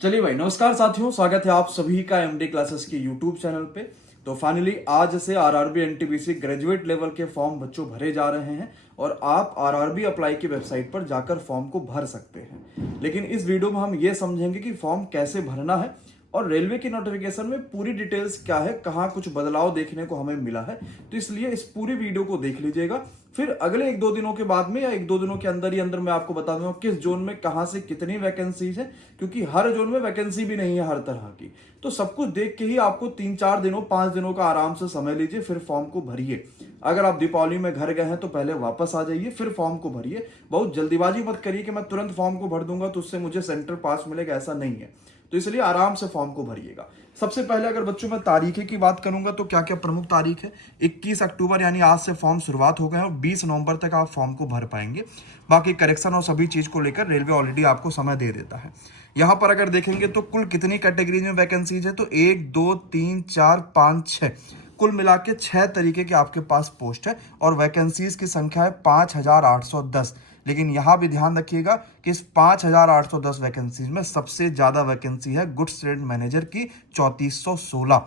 चलिए भाई, नमस्कार साथियों, स्वागत है आप सभी का एमडी क्लासेस के यूट्यूब चैनल पे। तो फाइनली आज से आरआरबी एनटीपीसी ग्रेजुएट लेवल के फॉर्म बच्चों भरे जा रहे हैं और आप आरआरबी अप्लाई की वेबसाइट पर जाकर फॉर्म को भर सकते हैं। लेकिन इस वीडियो में हम ये समझेंगे कि फॉर्म कैसे भरना है और रेलवे की नोटिफिकेशन में पूरी डिटेल्स क्या है, कहाँ कुछ बदलाव देखने को हमें मिला है। तो इसलिए इस पूरी वीडियो को देख लीजिएगा। फिर अगले एक दो दिनों के बाद में या एक दो दिनों के अंदर ही अंदर मैं आपको बता दूंगा किस जोन में कहां से कितनी वैकेंसीज है, क्योंकि हर जोन में वैकेंसी भी नहीं है हर तरह की। तो सब कुछ देख के ही आपको 3-4 दिनों 5 दिनों का आराम से समय लीजिए, फिर फॉर्म को भरिए। अगर आप दीपावली में घर गए हैं तो पहले वापस आ जाइए, फिर फॉर्म को भरिए। बहुत जल्दीबाजी मत करिए कि मैं तुरंत फॉर्म को भर दूंगा तो उससे मुझे सेंटर पास मिलेगा, ऐसा नहीं है। तो इसलिए आराम से फॉर्म को भरिएगा। सबसे पहले अगर बच्चों मैं तारीखें की बात करूंगा तो क्या क्या प्रमुख तारीख है। 21 अक्टूबर यानी आज से फॉर्म शुरुआत हो गए और 20 नवंबर तक आप फॉर्म को भर पाएंगे। बाकी करेक्शन और सभी चीज को लेकर रेलवे ऑलरेडी आपको समय दे देता है। यहाँ पर अगर देखेंगे तो कुल कितनी कैटेगरीज में वैकेंसीज है, तो 1 2 3 4 5 6 कुल मिला के 6 तरीके के आपके पास पोस्ट है और वैकेंसीज की संख्या है 5810। लेकिन यहां भी ध्यान रखिएगा कि इस 5810 वैकेंसीज में सबसे ज्यादा वैकेंसी है गुड्स ट्रेड मैनेजर की 3416,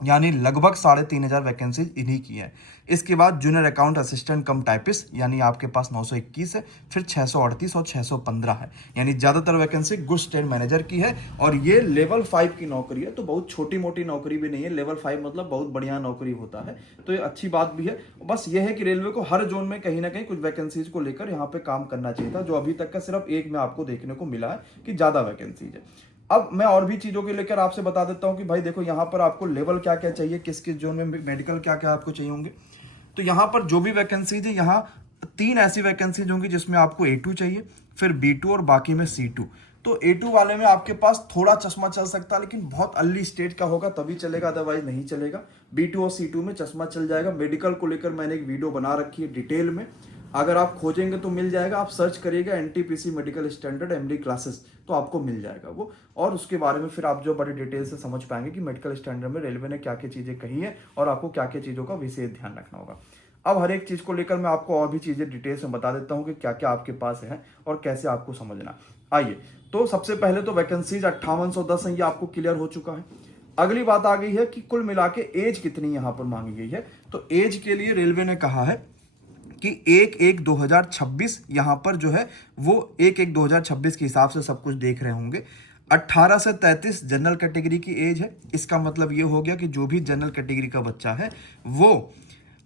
यानी लगभग 3500 वैकेंसी इन्हीं की है। इसके बाद जूनियर अकाउंट असिस्टेंट कम टाइपिस्ट यानी आपके पास 921 है, फिर 638 और 615 है, यानी ज्यादातर वैकेंसी गुड्स ट्रेड मैनेजर की है। और ये लेवल 5 की नौकरी है, तो बहुत छोटी मोटी नौकरी भी नहीं है। लेवल 5 मतलब बहुत बढ़िया नौकरी होता है, तो ये अच्छी बात भी है। बस ये है कि रेलवे को हर जोन में कहीं ना कहीं कुछ वैकेंसीज को लेकर यहाँ पे काम करना चाहिए था, जो अभी तक का सिर्फ एक में आपको देखने को मिला है कि ज्यादा वैकेंसीज है। अब मैं और भी चीजों के लेकर आपसे बता देता हूं कि भाई देखो, यहाँ पर आपको लेवल क्या क्या चाहिए, किस किस जोन में मेडिकल क्या क्या आपको चाहिए होंगे। तो यहाँ पर जो भी वैकेंसीज है, यहाँ 3 ऐसी वैकेंसीज होंगी जिसमें आपको A2 चाहिए, फिर B2 और बाकी में C2। तो A2 वाले में आपके पास थोड़ा चश्मा चल सकता है, लेकिन बहुत अर्ली स्टेज का होगा तभी चलेगा, अदरवाइज नहीं चलेगा। B2 और C2 में चश्मा चल जाएगा। मेडिकल को लेकर मैंने एक वीडियो बना रखी है डिटेल में, अगर आप खोजेंगे तो मिल जाएगा। आप सर्च करिएगा NTPC medical standard MD classes, तो आपको मिल जाएगा वो। और उसके बारे में फिर आप जो बड़े डिटेल से समझ पाएंगे कि मेडिकल स्टैंडर्ड में रेलवे ने क्या क्या चीजें कही है और आपको क्या क्या चीजों का विशेष ध्यान रखना होगा। अब हर एक चीज को लेकर मैं आपको और भी चीजें डिटेल्स में बता देता हूँ कि क्या क्या आपके पास है और कैसे आपको समझना। आइए, तो सबसे पहले तो वैकेंसीज 5810 है, ये आपको क्लियर हो चुका है। अगली बात आ गई है कि कुल मिला के एज कितनी यहाँ पर मांगी गई है। तो एज के लिए रेलवे ने कहा है कि 1/1/2026 यहां पर जो है वो 1/1/2026 के हिसाब से सब कुछ देख रहे होंगे। 18 से 33 जनरल कैटेगरी की एज है। इसका मतलब ये हो गया कि जो भी जनरल कैटेगरी का बच्चा है वो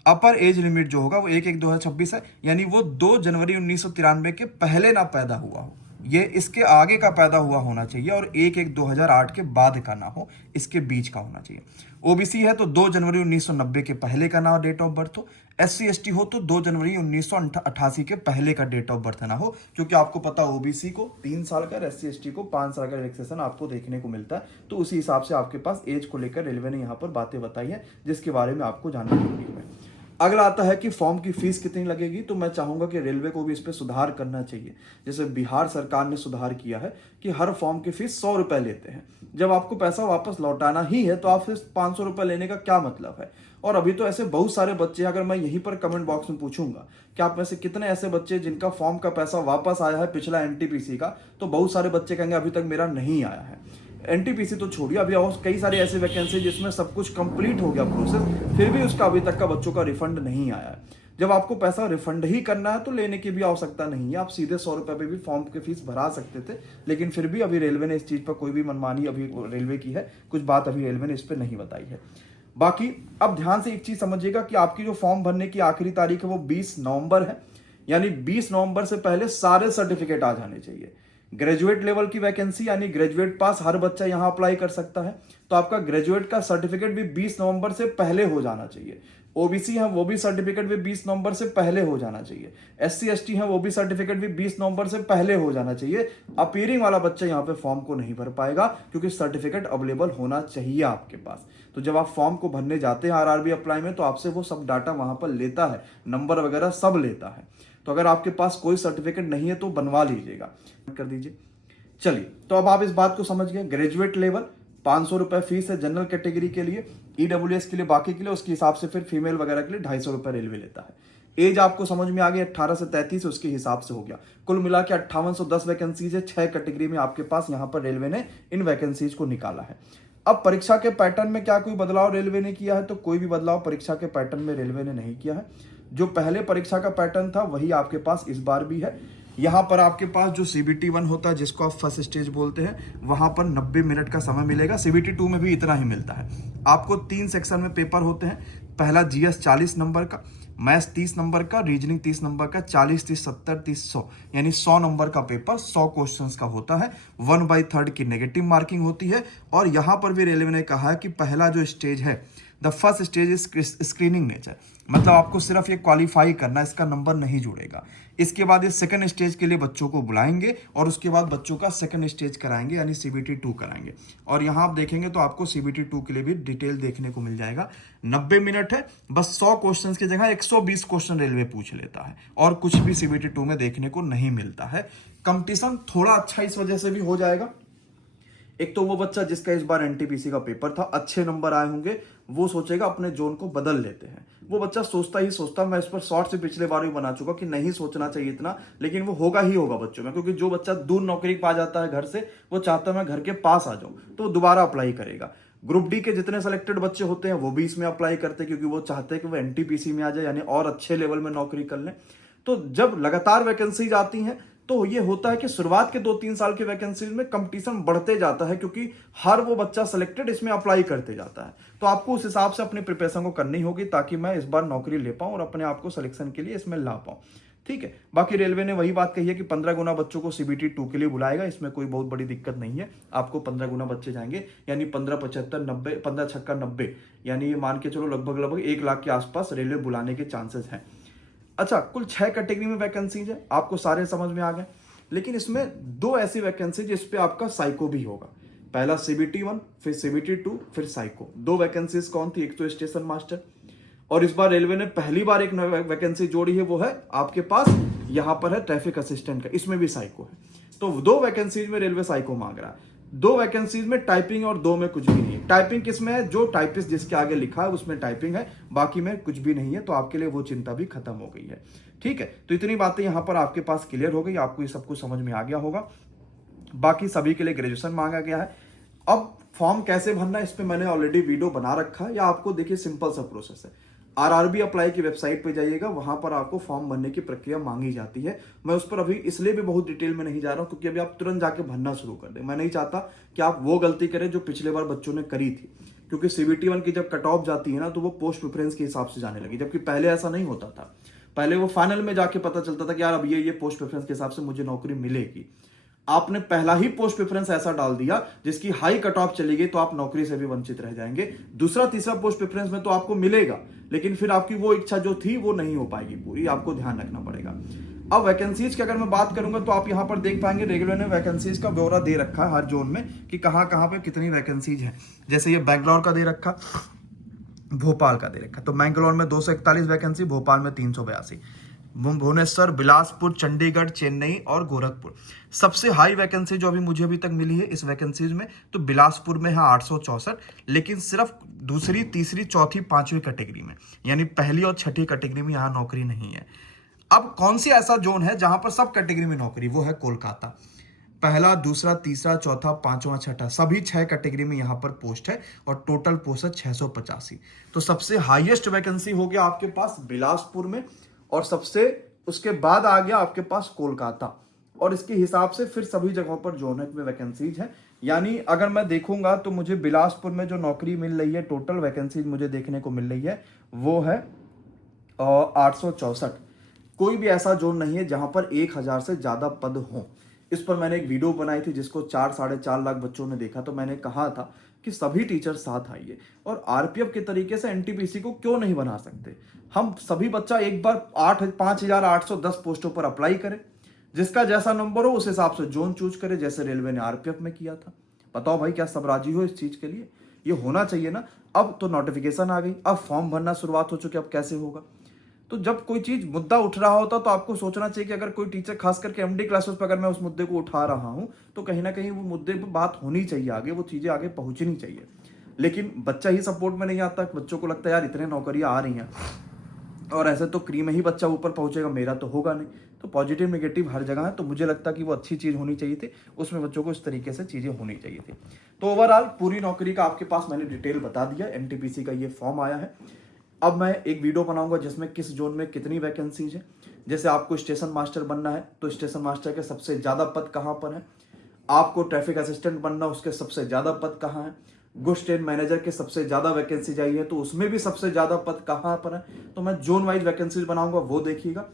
अपर एज लिमिट जो होगा वो 1/1/2026 है, यानी वो 2 जनवरी 1993 के पहले ना पैदा हुआ हो, ये इसके आगे का पैदा हुआ होना चाहिए, और 1/1/2008 के बाद का ना हो, इसके बीच का होना चाहिए। ओबीसी है तो 2 जनवरी 1990 के पहले का ना डेट ऑफ बर्थ हो। SC/ST हो तो 2 जनवरी 1988 के पहले का डेट ऑफ बर्थ ना हो, क्योंकि आपको पता ओबीसी को 3 साल का, SC/ST को 5 साल का रिलैक्सेशन आपको देखने को मिलता है। तो उसी हिसाब से आपके पास एज को लेकर रेलवे ने यहाँ पर बातें बताई है, जिसके बारे में आपको जानना जरूरी है। अगला आता है कि फॉर्म की फीस कितनी लगेगी। तो मैं चाहूंगा कि रेलवे को भी इस पर सुधार करना चाहिए। जैसे बिहार सरकार ने सुधार किया है कि हर फॉर्म की फीस 100 रुपए लेते हैं। जब आपको पैसा वापस लौटाना ही है तो आप फिर 500 रुपए लेने का क्या मतलब है। और अभी तो ऐसे बहुत सारे बच्चे, अगर मैं यहीं पर कमेंट बॉक्स में पूछूंगा कि आप में से कितने ऐसे बच्चे जिनका फॉर्म का पैसा वापस आया है पिछला एनटीपीसी का, तो बहुत सारे बच्चे कहेंगे अभी तक मेरा नहीं आया है। एनटीपीसी तो छोड़िए, अभी और कई सारी ऐसी वैकेंसी जिसमें सब कुछ कंप्लीट हो गया प्रोसेस, फिर भी उसका अभी तक का बच्चों का रिफंड नहीं आया है। जब आपको पैसा रिफंड ही करना है तो लेने की भी आवश्यकता नहीं है, आप सीधे 100 रुपए पे भी फॉर्म की फीस भरा सकते थे। लेकिन फिर भी अभी रेलवे ने इस चीज पर कोई भी मनमानी अभी रेलवे की है, कुछ बात अभी रेलवे ने इस पर नहीं बताई है। बाकी अब ध्यान से एक चीज समझिएगा कि आपकी जो फॉर्म भरने की आखिरी तारीख है वो 20 नवंबर है, यानी 20 नवंबर से पहले सारे सर्टिफिकेट आ जाने चाहिए। ग्रेजुएट लेवल की वैकेंसी यानी ग्रेजुएट पास हर बच्चा यहां अप्लाई कर सकता है, तो आपका ग्रेजुएट का सर्टिफिकेट भी 20 नवंबर से पहले हो जाना चाहिए। ओबीसी है वो भी सर्टिफिकेट भी 20 नवंबर से पहले हो जाना चाहिए। SC/ST है वो भी सर्टिफिकेट भी 20 नवंबर से पहले हो जाना चाहिए। अपीयरिंग वाला बच्चा यहाँ पे फॉर्म को नहीं भर पाएगा, क्योंकि सर्टिफिकेट अवेलेबल होना चाहिए आपके पास। तो जब आप फॉर्म को भरने जाते हैं आरआरबी अप्लाई में, तो आपसे वो सब डाटा वहां पर लेता है, नंबर वगैरह सब लेता है। तो अगर आपके पास कोई सर्टिफिकेट नहीं है तो बनवा लीजिएगा, कर दीजिए। चलिए, तो अब आप इस बात को समझ गए। ग्रेजुएट लेवल 500 रुपए फीस है जनरल कैटेगरी के लिए, ईडब्ल्यूएस के लिए, बाकी के लिए उसके हिसाब से फिर फीमेल वगैरह के लिए 250 रुपए रेलवे लेता है। एज आपको समझ में आ गई, 18 से 33 उसके हिसाब से हो गया। कुल मिला के 5810 वैकेंसीज है, 6 कैटेगरी में आपके पास यहाँ पर रेलवे ने इन वैकेंसीज को निकाला है। अब परीक्षा के पैटर्न में क्या कोई बदलाव रेलवे ने किया है? तो कोई भी बदलाव परीक्षा के पैटर्न में रेलवे ने नहीं किया है। जो पहले परीक्षा का पैटर्न था वही आपके पास इस बार भी है। यहाँ पर आपके पास जो CBT 1 होता है, जिसको आप फर्स्ट स्टेज बोलते हैं, वहां पर 90 मिनट का समय मिलेगा। CBT 2 में भी इतना ही मिलता है। आपको 3 सेक्शन में पेपर होते हैं। पहला GS 40 नंबर का, मैथ्स 30 नंबर का, रीजनिंग 30 नंबर का, 40, 30, 70, 30, 100 यानी 100 नंबर का पेपर 100 क्वेश्चंस का होता है। 1/3 की नेगेटिव मार्किंग होती है। और यहाँ पर भी रेलवे ने कहा है कि पहला जो स्टेज है, the first stage is screening nature, मतलब आपको सिर्फ ये क्वालिफाई करना, इसका नंबर नहीं जुड़ेगा। इसके बाद ये सेकंड स्टेज के लिए बच्चों को बुलाएंगे और उसके बाद बच्चों का सेकंड स्टेज कराएंगे यानी CBT 2 कराएंगे। और यहाँ आप देखेंगे तो आपको CBT 2 के लिए भी डिटेल देखने को मिल जाएगा। 90 मिनट है, बस 100 क्वेश्चन की जगह 120 क्वेश्चन रेलवे पूछ लेता है और कुछ भी CBT 2 में देखने को नहीं मिलता है। कंपटीशन थोड़ा अच्छा इस वजह से भी हो जाएगा। एक तो वो बच्चा जिसका इस बार NTPC का पेपर था, अच्छे नंबर आए होंगे, वो सोचेगा अपने जोन को बदल लेते हैं। वो बच्चा सोचता ही सोचता, मैं इस पर शॉर्ट से पिछले बार भी बना चुका कि नहीं सोचना चाहिए इतना, लेकिन वो होगा ही होगा बच्चों में, क्योंकि जो बच्चा दूर नौकरी पा जाता है घर से, वो चाहता है मैं घर के पास आ जाऊं, तो वो दोबारा अप्लाई करेगा। ग्रुप डी के जितने सेलेक्टेड बच्चे होते हैं वो भी इसमें अप्लाई करते हैं, क्योंकि वो चाहते हैं कि वो NTPC में आ जाए यानी और अच्छे लेवल में नौकरी कर लें। तो जब लगातार वैकेंसीज आती हैं तो ये होता है कि शुरुआत के 2-3 साल की वैकेंसीज में कंपटीशन बढ़ते जाता है, क्योंकि हर वो बच्चा सिलेक्टेड इसमें अप्लाई करते जाता है। तो आपको उस हिसाब से अपनी प्रिपरेशन को करनी होगी ताकि मैं इस बार नौकरी ले पाऊं और अपने आप को सिलेक्शन के लिए इसमें ला पाऊं। ठीक है, बाकी रेलवे ने वही बात कही है कि 15 गुना बच्चों को CBT 2 के लिए बुलाएगा, इसमें कोई बहुत बड़ी दिक्कत नहीं है। आपको 15 गुना बच्चे जाएंगे यानी 15, 75, 90, 15 छक्का 90 यानी मान के चलो लगभग 1 लाख के आसपास रेलवे बुलाने के चांसेस हैं। अच्छा, कुल 6 कैटेगरी में वैकेंसीज है, आपको सारे समझ में आ गए। लेकिन इसमें 2 ऐसी वैकेंसी जिस पे आपका साइको भी होगा। पहला CBT 1, फिर CBT 2, फिर साइको। 2 वैकेंसीज कौन थी? एक तो स्टेशन मास्टर, और इस बार रेलवे ने पहली बार एक वैकेंसी जोड़ी है, वो है आपके पास यहां पर है ट्रैफिक असिस्टेंट का, इसमें भी साइको है। तो 2 वैकेंसीज में रेलवे साइको मांग रहा है। 2 वैकेंसीज में टाइपिंग और 2 में कुछ भी नहीं है। टाइपिंग किसमें है? जो टाइपिस्ट जिसके आगे लिखा है उसमें टाइपिंग है, बाकी में कुछ भी नहीं है। तो आपके लिए वो चिंता भी खत्म हो गई है। ठीक है, तो इतनी बातें यहां पर आपके पास क्लियर हो गई, आपको ये सब कुछ समझ में आ गया होगा। बाकी सभी के लिए ग्रेजुएशन मांगा गया है। अब फॉर्म कैसे भरना है इस पे मैंने ऑलरेडी वीडियो बना रखा है, या आपको देखिए सिंपल सा प्रोसेस है। RRB अप्लाई की वेबसाइट पे जाइएगा, वहां पर आपको फॉर्म भरने की प्रक्रिया मांगी जाती है। मैं उस पर अभी इसलिए भी बहुत डिटेल में नहीं जा रहा हूं क्योंकि अभी आप तुरंत जाके भरना शुरू कर दें। मैं नहीं चाहता कि आप वो गलती करें जो पिछले बार बच्चों ने करी थी, क्योंकि CBT 1 की जब कट ऑफ जाती है ना तो वो पोस्ट प्रेफरेंस के हिसाब से जाने लगी, जबकि पहले ऐसा नहीं होता था। पहले वो फाइनल में जाके पता चलता था कि यार अब ये पोस्ट प्रेफरेंस के हिसाब से मुझे नौकरी मिलेगी। आपने पहला ही पोस्ट प्रेफरेंस ऐसा डाल दिया जिसकी हाई कट ऑफ चली गई, तो आप नौकरी से भी वंचित रह जाएंगे। दूसरा तीसरा पोस्ट प्रेफरेंस में तो आपको मिलेगा, लेकिन फिर आपकी वो इच्छा जो थी वो नहीं हो पाएगी पूरी, आपको ध्यान रखना पड़ेगा। अब वैकेंसीज की अगर मैं बात करूंगा तो आप यहां पर देख पाएंगे रेलवे ने वैकेंसीज का ब्यौरा दे रखा है हर जोन में कि कहां कहां पे कितनी वैकेंसीज है। जैसे ये बैंगलोर का दे रखा, भोपाल का दे रखा, तो बैंगलोर में 241 वैकेंसी, भोपाल में 382, भुवनेश्वर, बिलासपुर, चंडीगढ़, चेन्नई और गोरखपुर। सबसे हाई वैकेंसी जो मुझे अभी तक मिली है इस वैकेंसीज में, तो बिलासपुर में है 864, लेकिन सिर्फ दूसरी, तीसरी, चौथी, 5वीं कैटेगरी में, यानी पहली और छठी कैटेगरी में यहाँ नौकरी नहीं है। अब कौन सी ऐसा जोन है जहां पर सब कैटेगरी में नौकरी? वो है कोलकाता। पहला, दूसरा, तीसरा, चौथा, 5वां, छठा, सभी 6 कैटेगरी में यहां पर पोस्ट है और टोटल पोस्ट है 685। तो सबसे हाईएस्ट वैकेंसी हो गया आपके पास बिलासपुर में, और सबसे उसके बाद आ गया आपके पास कोलकाता, और इसके हिसाब से फिर सभी जगहों पर जोन में वैकेंसीज है। यानी अगर मैं देखूंगा तो मुझे बिलासपुर में जो नौकरी मिल रही है, टोटल वैकेंसीज मुझे देखने को मिल रही है वो है 864। कोई भी ऐसा जोन नहीं है जहां पर 1000 से ज्यादा पद हो। इस पर मैंने एक वीडियो बनाई थी जिसको 4-4.5 लाख बच्चों ने देखा, तो मैंने कहा था कि सभी टीचर साथ आइए और RPF के तरीके से NTPC को क्यों नहीं बना सकते। हम सभी बच्चा एक बार 5810 पोस्टों पर अप्लाई करें, जिसका जैसा नंबर हो उस हिसाब से जोन चूज करे, जैसे रेलवे ने RPF में किया था। बताओ भाई, क्या सब राजी हो इस चीज के लिए? ये होना चाहिए ना। अब तो नोटिफिकेशन आ गई, अब फॉर्म भरना शुरुआत हो चुकी, अब कैसे होगा? तो जब कोई चीज मुद्दा उठ रहा होता तो आपको सोचना चाहिए कि अगर कोई टीचर, खास करके MD क्लासेस पर अगर मैं उस मुद्दे को उठा रहा हूं तो कहीं ना कहीं वो मुद्दे पर बात होनी चाहिए, आगे वो चीजें आगे पहुंचनी चाहिए। लेकिन बच्चा ही सपोर्ट में नहीं आता, बच्चों को लगता है यार इतने नौकरियां आ रही हैं, और ऐसे तो क्रीम में ही बच्चा ऊपर पहुंचेगा, मेरा तो होगा नहीं। तो पॉजिटिव नेगेटिव हर जगह है, तो मुझे लगता कि वो अच्छी चीज़ होनी चाहिए थी, उसमें बच्चों को इस तरीके से चीज़ें होनी चाहिए थी। तो ओवरऑल पूरी नौकरी का आपके पास मैंने डिटेल बता दिया, एनटीपीसी का ये फॉर्म आया है। अब मैं एक वीडियो बनाऊंगा जिसमें किस जोन में कितनी वैकेंसीज है। जैसे आपको स्टेशन मास्टर बनना है तो स्टेशन मास्टर के सबसे ज़्यादा पद कहाँ पर है, आपको ट्रैफिक असिस्टेंट बनना, उसके सबसे ज़्यादा पद कहाँ है, गुड्स ट्रेन मैनेजर के सबसे ज़्यादा वैकेंसी चाहिए तो उसमें भी सबसे ज़्यादा पद कहाँ पर है। तो मैं जोन वाइज वैकेंसीज बनाऊंगा, वो देखिएगा।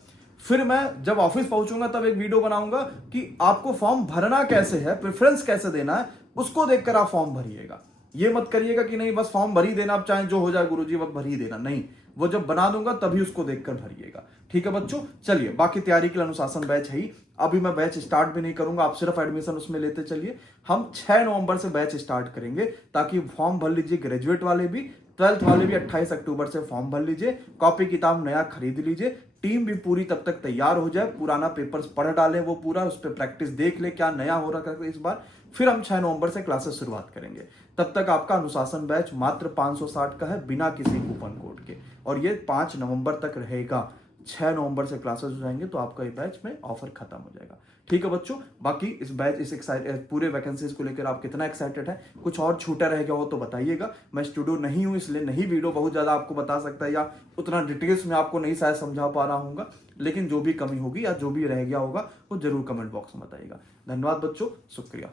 फिर मैं जब ऑफिस पहुंचूंगा तब एक वीडियो बनाऊंगा कि आपको फॉर्म भरना कैसे है, प्रेफरेंस कैसे देना है, उसको देखकर आप फॉर्म भरिएगा। ये मत करिएगा कि नहीं बस फॉर्म भर ही देना, आप चाहे जो हो जाए गुरुजी वक्त भर ही देना, नहीं, वो जब बना दूंगा तभी उसको देखकर भरिएगा। ठीक है बच्चों, चलिए बाकी तैयारी के लिए अनुशासन बैच है ही, अभी मैं बैच स्टार्ट भी नहीं करूंगा, आप सिर्फ एडमिशन उसमें लेते चलिए। हम 6 नवंबर से बैच स्टार्ट करेंगे, ताकि फॉर्म भर लीजिए, ग्रेजुएट वाले भी, 12th वाले भी 28 अक्टूबर से फॉर्म भर लीजिए, कॉपी किताब नया खरीद लीजिए, टीम भी पूरी तब तक तैयार हो जाए, पुराना पेपर्स पढ़ डालें, वो पूरा उस पर प्रैक्टिस देख ले क्या नया हो रहा है इस बार। फिर हम 6 नवंबर से क्लासेस शुरुआत करेंगे। तब तक आपका अनुशासन बैच मात्र 560 का है, बिना किसी कूपन कोड के, और ये 5 नवंबर तक रहेगा। 6 नवंबर से क्लासेस हो जाएंगे तो आपका ये बैच में ऑफर खत्म हो जाएगा। ठीक है बच्चों, बाकी इस बैच पूरे वैकेंसीज को लेकर आप कितना एक्साइटेड है, कुछ और छूटा रह गया हो तो बताइएगा। मैं स्टूडियो नहीं हूं इसलिए नहीं वीडियो बहुत ज़्यादा आपको बता सकता है, या उतना डिटेल्स में आपको नहीं शायद समझा पा रहा हूँ, लेकिन जो भी कमी होगी या जो भी रह गया होगा वो जरूर कमेंट बॉक्स में बताइएगा। धन्यवाद बच्चों, शुक्रिया।